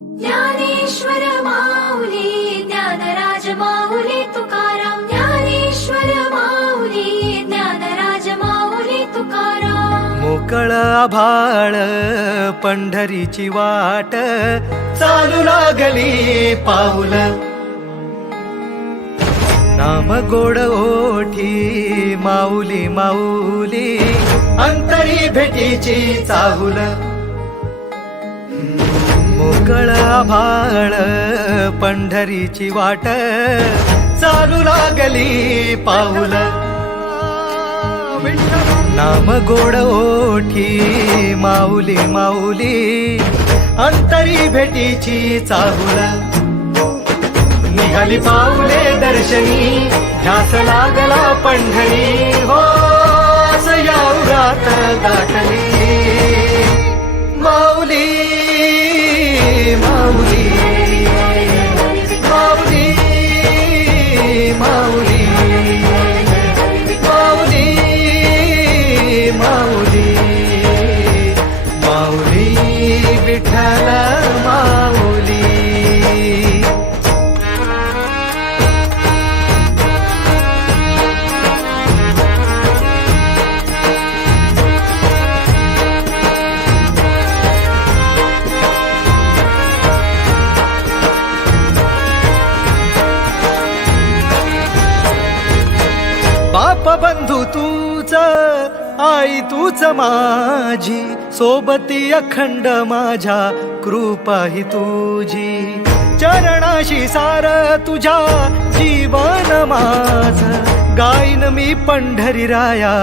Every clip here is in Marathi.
ज्ञानेश्वर माऊली ज्ञानराज माऊली तुकाराम ज्ञानेश्वर माऊली ज्ञानराज माऊली तुकाराम मोकळ आभाळ पंढरीची वाट चालू लागली पाऊल नाम गोड ओठी माऊली माऊली अंतरी भेटीची चाहुल मोकळ आभाळ पंढरीची वाट चालू लागली पाऊल नाम गोड ओठी माऊली माऊली अंतरी भेटीची चाहुल निघाली पाऊले दर्शनी ध्यास लागला पंढरी हो सयावरात दाटली माऊली माऊली माऊली माऊली माऊली माऊली माऊली विठ्ठल माऊली बाप बंधू तूच आई तूच माझी सोबती अखंड माझ्या कृपा ही तुझी चरणाशी सार तुझ्या जीवन माझ गाईन मी पंढरी राया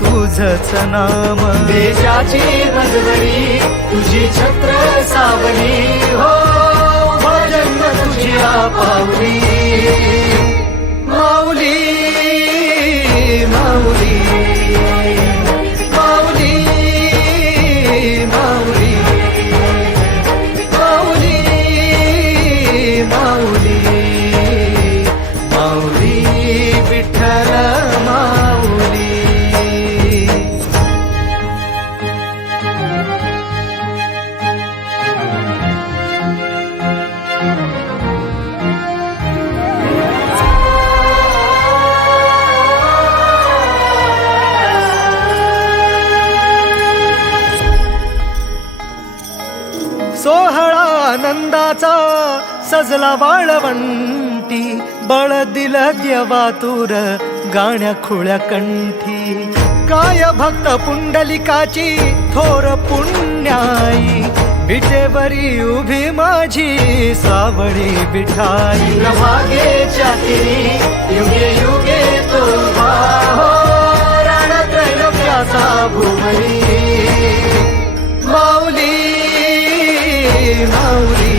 तुझच नाम देशाची रजवरी तुझी छत्र सावली हो भजन तुझी पावली माऊली माऊली माऊली माऊली माऊली माऊली माऊली विठ्ठल माऊली सोहळा आनंदाचा सजला वाळवंटी बळ दिलं देवातूर गाण्या खुळ्या कंठी काय भक्त पुंडलिकाची थोर पुण्याई विटेवरी उभी माझी सावळी विठाई भागेच्या तिरी युगे युगे तो हो रणत्रैलोक्याचा भुवरी माऊली माऊली